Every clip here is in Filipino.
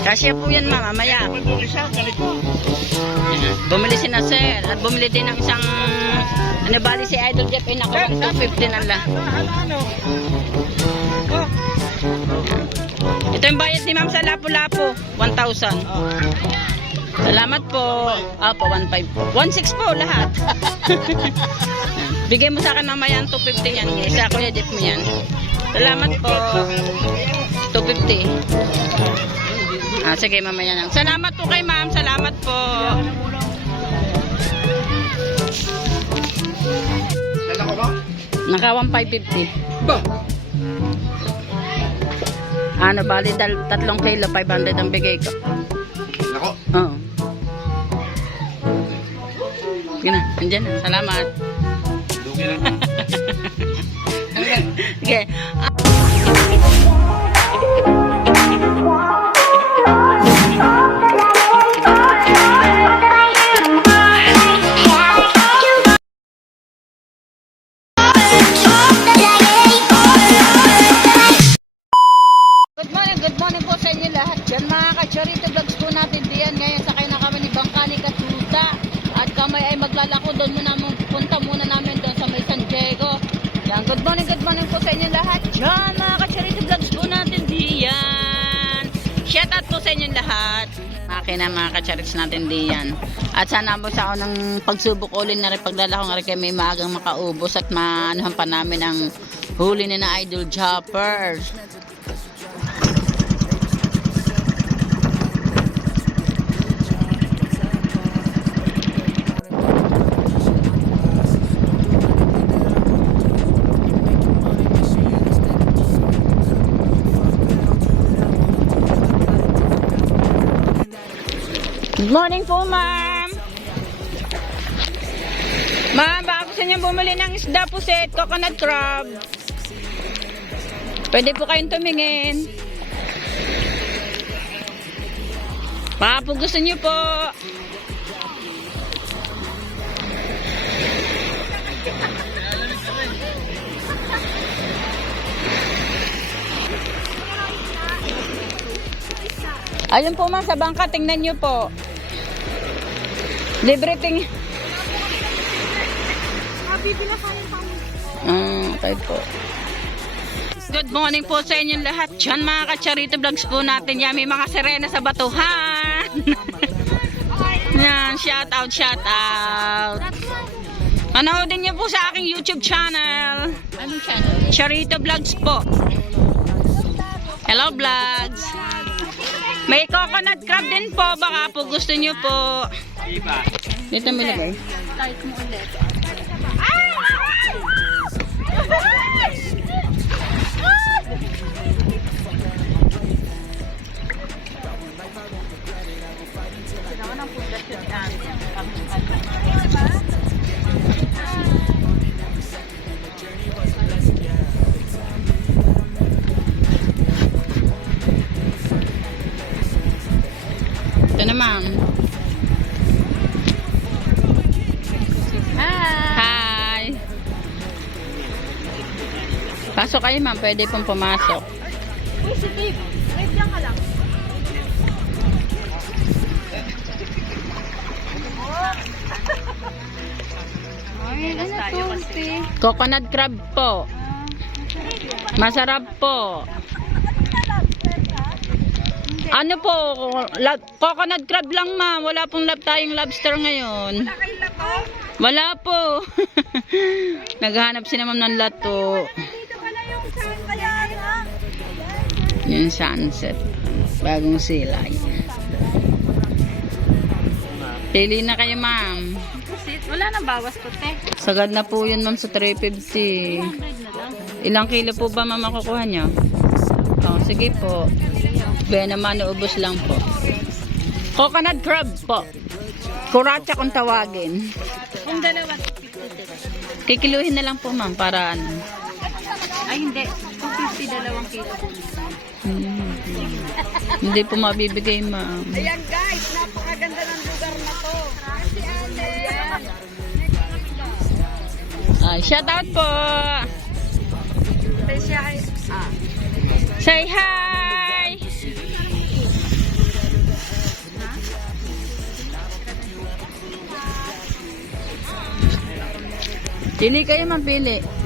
Kasya po yan ma'am, mamaya. Isa. Bumili si na sir at bumili din ng isang ano bali si Idol Jeff ay nakuha 250 na lang. Ano, ano? Oh. Ito yung bayad ni ma'am sa Lapu-Lapu, 1,000. Salamat po. Apo, 1,500 po. 1,600 po lahat. Bigay mo sa akin mamaya ang 250 yan. eh. Sa Kuya Jeff mo yan. Salamat po. 250. Ah, sige, mamaya lang. Salamat po kay ma'am. Salamat po. Dala ko ba? Naka 1,550. Ba? Ano, bali dal tatlong kilo, 500 ang bigay ko. Nako. Oo. Sige na, andyan na. Salamat. Dugi lang. Sige. Po sa inyo lahat. Yan mga ka-charity vlogs po natin diyan. Shout out po sa inyo lahat. Akin na mga ka-charities natin diyan. At sana po sa ako ng pagsubok ulit na rin paglalako nga rin kami maagang makaubos at maanuhan pa namin ang huli ni na Idol Choppers. Good morning po, ma'am. Ma'am, baka gusto niyo bumili ng isda po set, coconut crab. Pwede po kayong tumingin. Baka po gusto niyo po. Ayun po ma'am, sa bangka, tingnan niyo po. Libre ting... Ah, okay po. Good morning po sa inyong lahat. Diyan mga ka-charito vlogs po natin. Yan, may mga sirena sa batuhan. Yan, shout out, shout out. Panoodin niyo po sa aking YouTube channel. Anong channel? Charito Vlogs po. Hello vlogs. May coconut crab din po. Baka po gusto niyo po. Iba. Dito mo ilagay. Ito na ma'am. Pasok kayo ma'am, pwede pong pumasok. Uy, si Dave. Wait lang ka lang. Ay, ano to? Coconut crab po. Masarap po. Ano po, coconut crab lang ma'am. Wala pong lab tayong lobster ngayon. Wala po. Naghahanap si ma'am ng lato. Yung sunset. Bagong silay. Pili na kayo ma'am. Wala nang bawas to, te. Sagad na po yun ma'am sa 350. 100 na lang. Ilang kilo po ba ma'am makukuha nyo? Oh, sige po. Baya naman naubos lang po. Coconut crab po. Kuratsa kung tawagin. Kung dalawa, Kikiluhin na lang po ma'am para ano. ay hindi. 250 dalawang kilo. Hmm. Hindi po mabibigay, ma'am. Ayan guys, napakaganda ng lugar na to. Si Ate. Ah, shout out po. Ate siya ay... Ah. Say hi! Pili kayo mapili.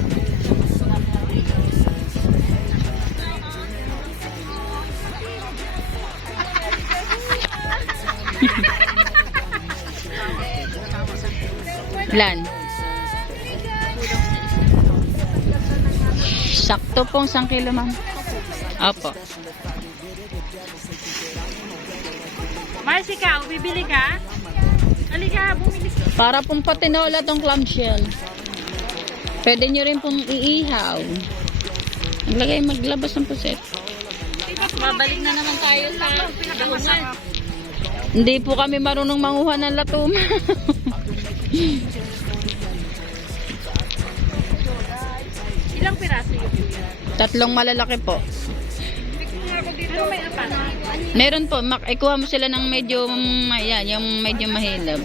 Lan. Sakto pong 1 kilo, ma'am. Opo. Mars, ikaw, bibili ka? Halika, bumili ka. Para pong patinola tong clamshell. Pwede nyo rin pong iihaw. Maglagay maglabas ng puset. Babalik na naman tayo sa. Hindi po kami marunong manguha ng latuma. Ilang piraso yung Tatlong malalaki po. Ano may apat? Meron po, mak ikuha mo sila ng medyo, maya, yung medyo mahilab.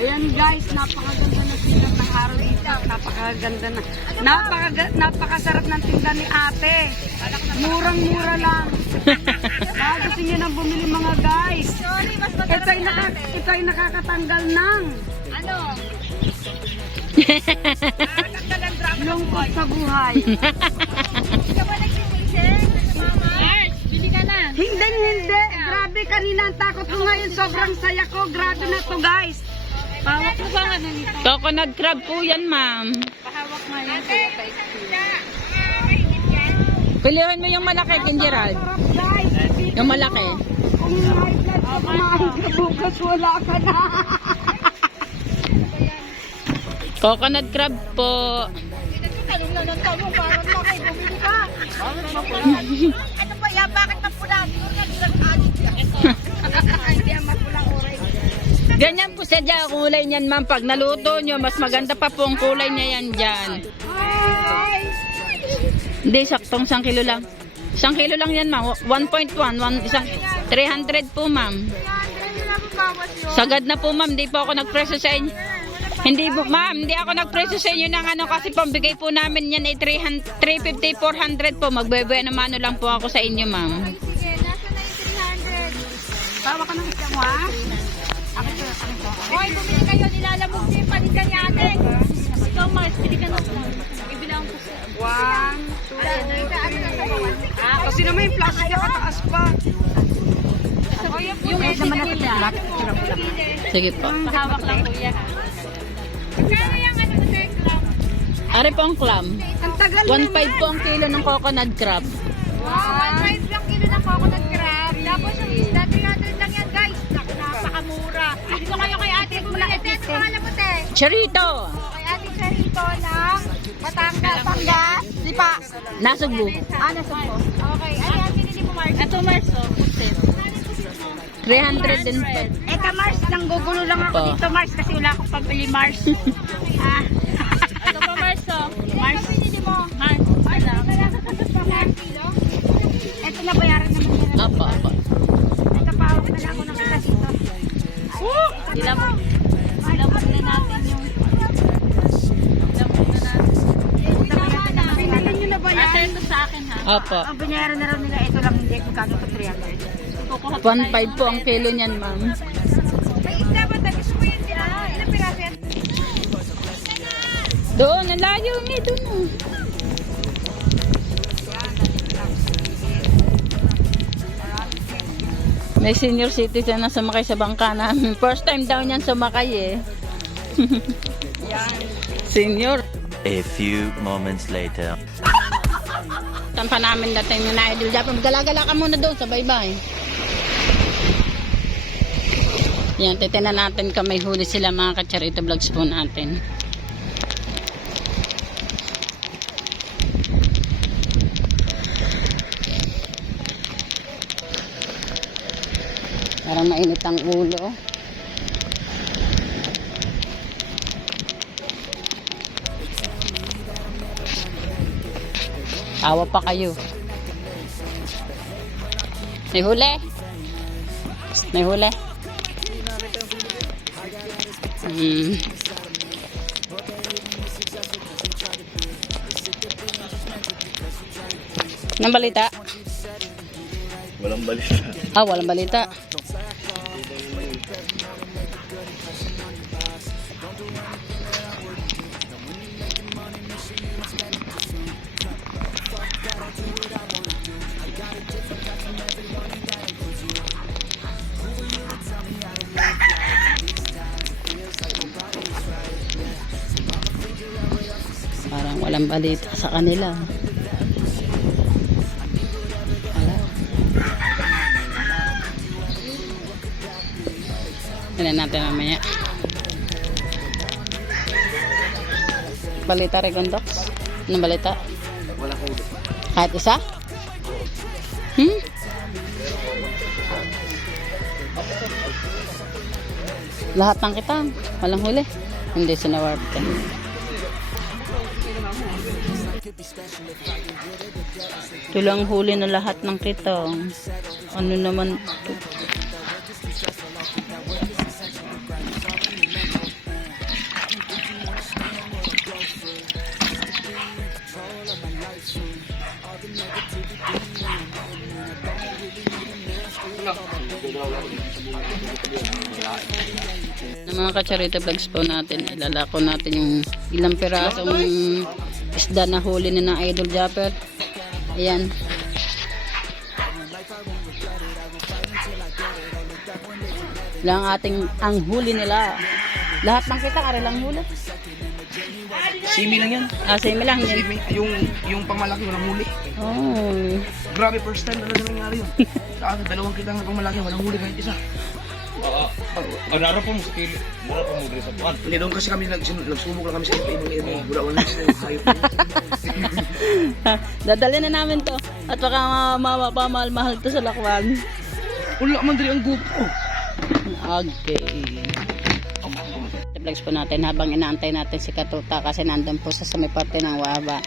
Ayan guys, napakaganda ng tindahan ng araw dito. Napakaganda na. Napaka, napakasarap ng tindahan ni ate. Murang-mura lang. Baka gusto niyo nang bumili mga guys. Sorry, mas ito ay, naka, ito ay nakakatanggal ng Ano? lungkot sa buhay. bili ka na. Hindi, hindi. Grabe, kanina ang takot ko ngayon. Sobrang saya ko. Grabe na to guys. Pawak mo ba ano nito? Coconut crab po yan, ma'am. Pahawak nga yan. Kuya Kais. Pilihan mo yung malaki, King Gerald. Sarap guys. Yung malaki. Kung high blood ka kumain ka bukas, wala ka na. Coconut crab po. Kanina ng tanong, parang laki, bumili ka. Ano ba yan? Bakit mapula? Hindi yan mapulang oray. Ganyan po sadya kulay niyan, ma'am. Pag naluto nyo, mas maganda pa po ang kulay niya yan dyan. Hi! Hindi, saktong 1 kilo lang. 1 kilo lang yan, ma'am. 1.1, one- isang 300 po, ma'am. Sagad na po, ma'am. Hindi po ako nagpreso sa inyo. Hindi po, ma'am. Hindi ako nagpreso sa inyo ng ano kasi pambigay po namin yan ay 300, 350, 400 po. Magbebe na mano lang po ako sa inyo, ma'am. Tawa ka ng isda mo, ha? Akin ko, akin ko. Hoy, bumili kayo, nilalamog niyo yung paninda ni ate. Ikaw, Mars, pili ka na. One, two, Ah, kasi naman yung plastic niya kataas pa. Yung isa naman natin na. Sige po. Hawak lang, kuya. Kaya yung ano sir, clam? Are po ang clam. Ang tagal 1.5 po ang kilo ng coconut crab. Wow, 1.5 lang kilo ng coconut crab. Tapos yung isda, 300 lang yan, guys. Napakamura. Dito kayo kay ate bumili. Ate, ano pangalan mo, te? Charito! Kay ate Charito ng Batangas. Batangas? Di pa. Nasugbo. Ah, nasa po. Okay. Ano yan, pinili mo, Mars? Ito, Mars, oh. 300 din po. Eto, Mars, nanggugulo lang ako Ito. dito, Mars, kasi wala akong pambili, Mars. ah. Ito pa, Mars, oh. Mars. Ito mo? Mars. Wala. Ito na bayaran naman yan. Apo, Apo. Ang binayaran na raw nila, ito lang hindi. Magkano ito? 300. 1.5 po ang kilo niyan, ma'am. May isda ba? Gusto mo yan sila? Ilang piraso yan? Doon, ang layo nga doon. oh. May senior citizen na sumakay sa bangka namin. First time daw niyan sumakay eh. senior. A few moments later. Saan pa namin dating yung na-idol Japan? Gala-gala ka muna doon sa baybay. Yan, titinan natin kung may huli sila mga kacharito vlogs po natin. Parang mainit ang ulo. Tawa pa kayo. May huli. May huli. Hmm. Nang balita? Walang balita. Ah, walang balita. Balita sa kanila. Wala. Tignan natin mamaya. Balita Regondox? Anong balita? Kahit isa? Hmm? Lahat ng kita, walang huli. Hindi sinaward Ito lang huli na lahat ng kita. Ano naman to? ng mga kacharita vlogs po natin ilalako natin yung ilang pirasong isda na huli ni na Idol Japper ayan lang ating ang huli nila lahat ng kita kare lang huli Simi lang yan. ah same lang yan Simi. Yung, yung pangmalaki walang huli. oh Grabe, first time talaga nangyari yun. Sa akin, dalawang kita ng pangmalaki, walang huli kahit isa. Oo. Ang naro po mo sa kili. Naro po mo dito sa buwan. Hindi doon kasi kami nagsin- nagsubok lang kami sa ito. Yung ibang burawan lang sila yung hayop. dadali na namin to at baka mapamahal-mahal to sa lakwan Wala man dali ang GoPro. Okay. vlogs po natin habang inaantay natin si Katuta kasi nandun po sa sa may parte ng Wawa.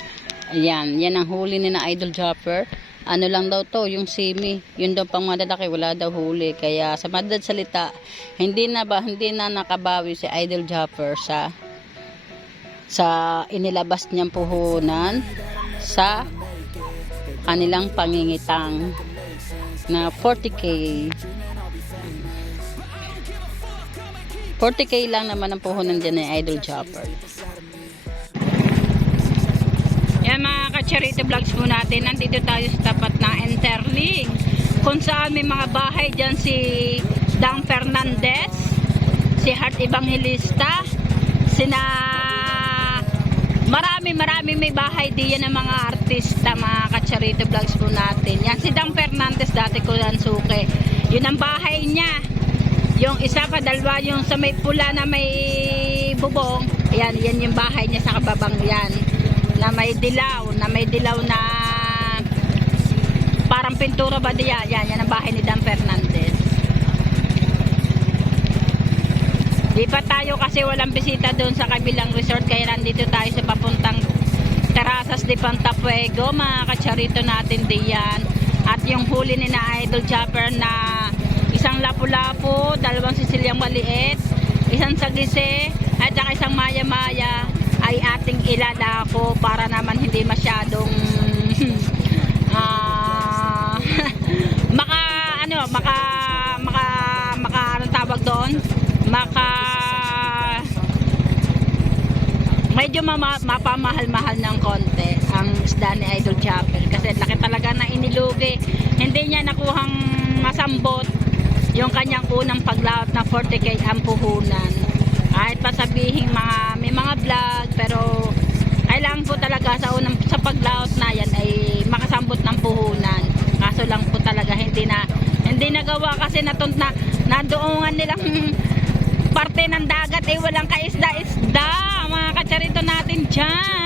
Ayan, yan ang huli ni na Idol Chopper. Ano lang daw to, yung simi. Yun daw pang madalaki, wala daw huli. Kaya sa madad salita, hindi na ba, hindi na nakabawi si Idol Chopper sa sa inilabas niyang puhunan sa kanilang pangingitang na 40k 40k lang naman ang puhunan dyan ng Idol Chopper. Yan mga ka-charity vlogs po natin. Nandito tayo sa tapat ng Interlink. Kung saan may mga bahay dyan si Dang Fernandez, si Heart Evangelista, sina marami marami may bahay diyan ng mga artista mga ka-charity vlogs po natin. Yan si Dang Fernandez dati ko yan suke. Yun ang bahay niya. Yung isa pa, dalawa yung sa may pula na may bubong. Ayan, yan yung bahay niya sa kababang yan. Na may dilaw, na may dilaw na parang pintura ba diya? Yan, yan ang bahay ni Dan Fernandez. Di pa tayo kasi walang bisita doon sa kabilang resort kaya nandito tayo sa papuntang Terasas de Pantapuego, mga kacharito natin diyan. At yung huli ni na Idol Chopper na isang lapu-lapu, dalawang sisilyang maliit, isang sagise, at saka isang maya-maya ay ating ilalako para naman hindi masyadong ah maka ano maka maka maka anong tawag doon? Maka medyo mama, mapamahal-mahal ng konti ang isda ni Idol Chapel kasi laki talaga na inilugi. Hindi niya nakuhang masambot yung kanyang unang paglaot na 40k ang puhunan kahit pa mga may mga vlog pero kailangan po talaga sa unang sa paglaot na yan ay makasambot ng puhunan. Kaso lang po talaga hindi na hindi nagawa kasi natun na nadoongan nilang parte ng dagat ay walang kaisda-isda mga kacharito natin dyan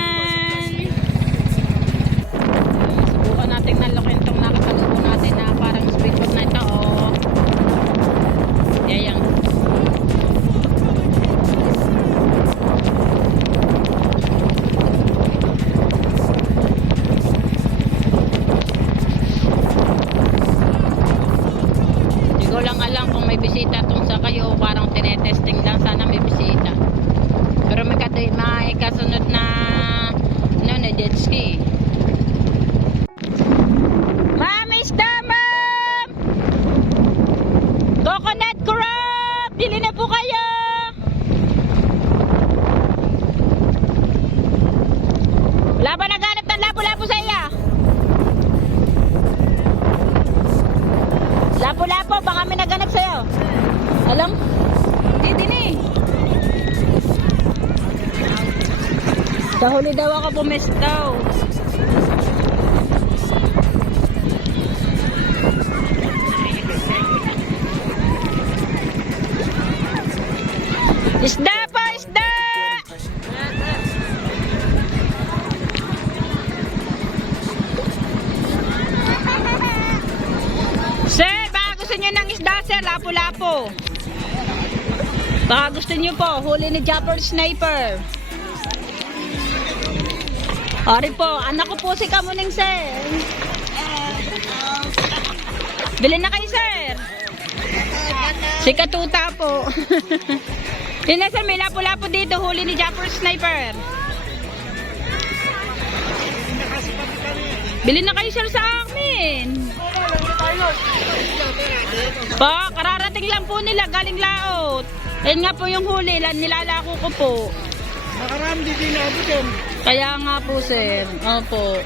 Kahuli daw. Isda pa, isda! Sir, baka gusto nyo ng isda, sir. Lapo-lapo. Baka gusto nyo po, huli ni Japper Sniper. Ari po, anak ko po si Kamuning, sir. Bilhin na kayo, sir. Si Katuta po. Yun na, sir, may lapo-lapo dito. Huli ni Japper Sniper. Bilhin na kayo, sir, sa amin. Po, kararating lang po nila, galing laot. Ayun nga po yung huli, la- nilalako ko po. Nakarami din natin yan. Kaya nga po, sir. Opo.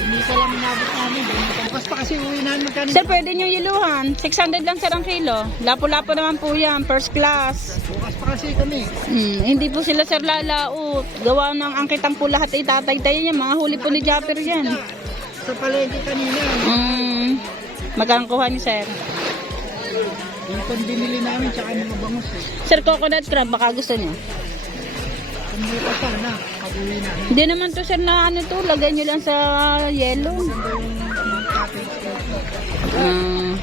Hindi pa lang inabot namin. Bukas pa kasi uwi namin magkano. Sir, pwede nyo yiluhan. 600 lang, sir, ang kilo. Lapo-lapo naman po yan, first class. Bukas pa kasi kami. Hmm, hindi po sila, sir, lalaot. Gawa ng angkitang po lahat ay tatay-tayo niya. Mga huli po ni Japper yan. Sa palengke kanina. Hmm, magkang kuha ni sir. Yung pang binili namin tsaka mga bangus eh. Sir, coconut crab, baka gusto niyo. Hindi pa sana. Hindi naman to, sir, na ano to. Lagay nyo lang sa yellow. Ah.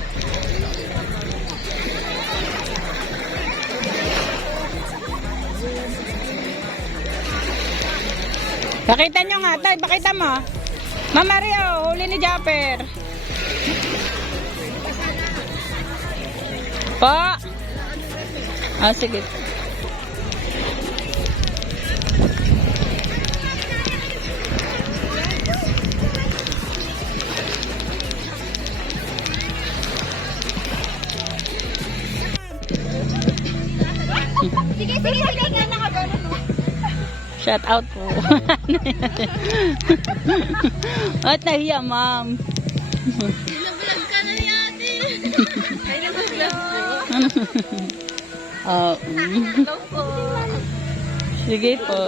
Pakita nyo nga, tay. Pakita mo. Mama Rio, huli ni Japper. Pa. Ah. Sige, Shout out po. At nahiya, ma'am. Sinablog ka na ni ate. Ay, po. Sige po.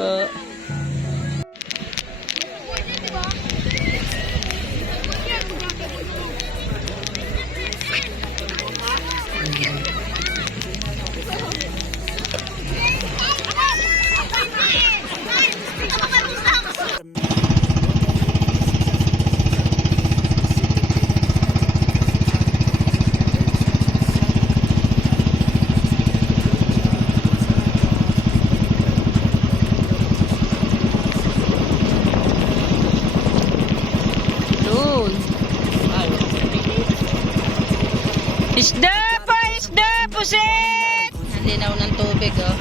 Isda pa, isda, puset! Ang linaw ng tubig, oh.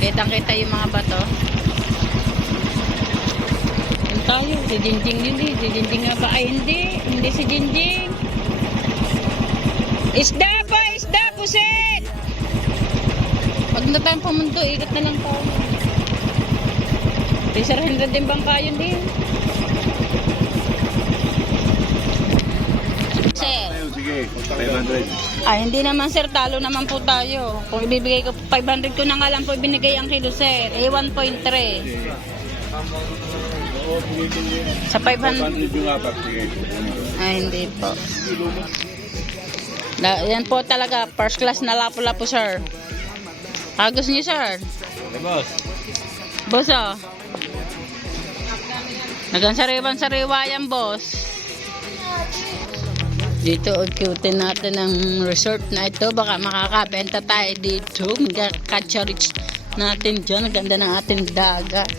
Kitang-kita yung mga bato. Yun tayo, si Jinjing yun eh. Si Jinjing nga ba? Ay, hindi. Hindi si Jinjing. Isda pa, isda, puset! Pag na tayong pumunto, ikat na lang tayo. May sarhindra din bang kayo din? Sir. Sige, 500. Ay, hindi naman sir, talo naman po tayo. Kung ibibigay ko, 500 ko na nga lang po ibinigay ang kilo sir. Eh, 1.3. Sa 500. yung apat, sige. Ay, hindi po. Na, yan po talaga, first class na lapo-lapo sir. Agos niyo sir. Okay, boss. Boss oh. Nagang sariwan-sariwa yan boss. Dito, ukyutin natin ang resort na ito. Baka makakabenta tayo dito. Magkakacharich natin dyan. Ganda ng ating dagat.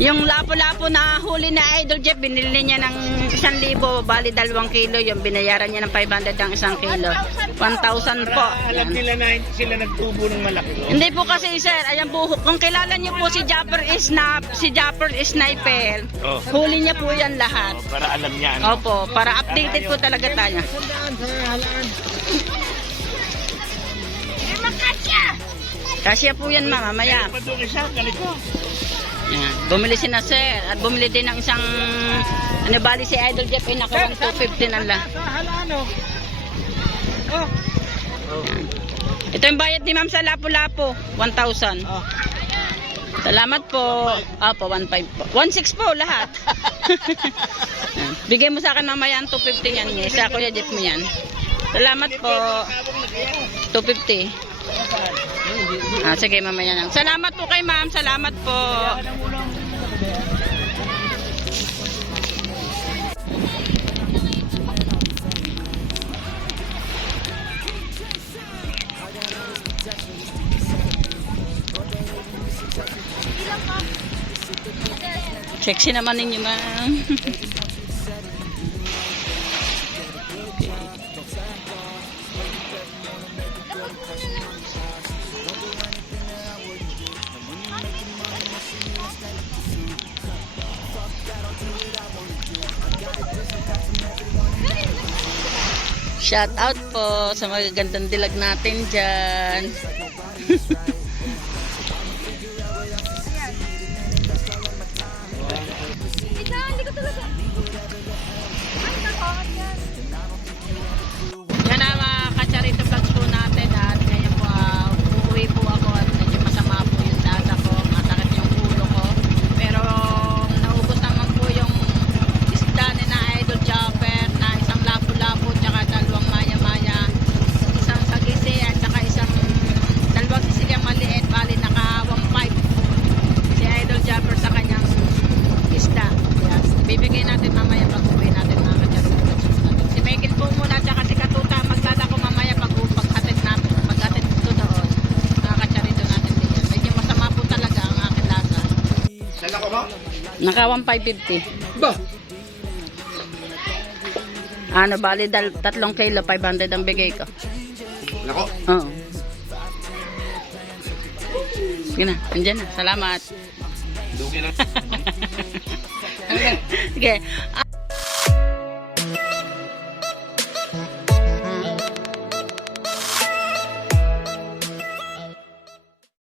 Yung lapo-lapo na huli na Idol Jeff, binili niya ng 1,000, bali 2 kilo. Yung binayaran niya ng 500 ang isang kilo. 1,000 po. Alam Yan. nila na sila nagtubo ng malaki. Hindi po kasi sir, ayan po, kung kilala niyo po si Japper Snap, si Japper Sniper, Oh. huli niya po yan lahat. Para alam niya, ano? Opo, para updated po talaga tayo. Kasya po yan mama, mamaya. Pa doon isa, ganito. Yan. Bumili si na sir, at bumili din ng isang, ano bali si Idol Jeff, ay nakuha 250 na lang. Sa halaan, oh. Oh. Ito yung bayad ni ma'am sa Lapu-Lapu. 1,000. Oh. Salamat po. Apo, 1,500 po. 1,600 po lahat. Bigay mo sa akin mamaya ang 250 yan. eh. Sa Kuya Jeff mo yan. Salamat po. 250. Ah, sige, mamaya lang. Salamat po kay ma'am. Salamat po. Sexy naman ninyo, ma'am. Shout out po sa magagandang dilag natin dyan. Naka 1,550. Ba? Ano, bali dal, tatlong kilo, 500 ang bigay ko. Dala ko? Oo. Sige na, andyan na. Salamat. Dugi lang. Sige.